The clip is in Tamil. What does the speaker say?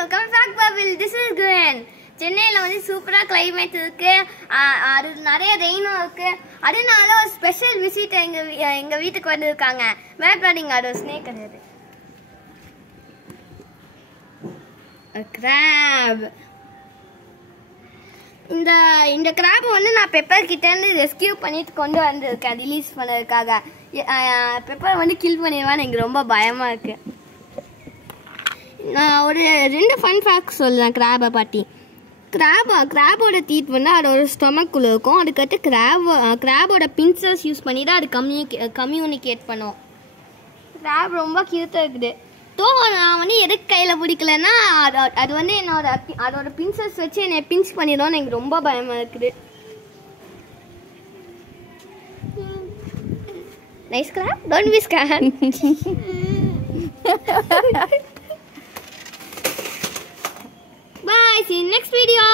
welcome Factbubble. This is Guhan. சென்னையில வந்து சூப்பரா கிளைமேட் இருக்கு. அது நிறைய ரெயினும் இருக்கு. அதனால ஒரு ஸ்பெஷல் விசிட் எங்க வீட்டுக்கு வந்திருக்காங்க. மேப்லாடிங் அது ஸ்னேக் அது. A crab. இந்த crab வந்து நான் பெப்பர் கிட்ட இருந்து ரெஸ்கியூ பண்ணிட்டு கொண்டு வந்திருக்கேன் ரிலீஸ் பண்ணதுக்காக. பெப்பர் வந்து கில் பண்ணிடுவான்னு எனக்கு ரொம்ப பயமா இருக்கு. நான் ஒரு 2 ஃபன் ஃபேக்ட்ஸ் சொல்லலாம் கிராபை பற்றி. கிராபோட டீத் வந்து அதோட ஸ்டொமக்குள்ளே இருக்கும். அதுக்கடுத்து கிராபோட பின்சர்ஸ் யூஸ் பண்ணி தான் அது கம்யூனிகேட் பண்ணும். கிராப் ரொம்ப கியூட்டாக இருக்குது. நான் வந்து எதுக்கு கையில் பிடிக்கலன்னா அது வந்து அதோட பின்சர்ஸ் வச்சு என்னை பின்ச் பண்ணிடும். எனக்கு ரொம்ப பயமாக இருக்குது. Nice crab, don't be scared. Bye, see you in next video.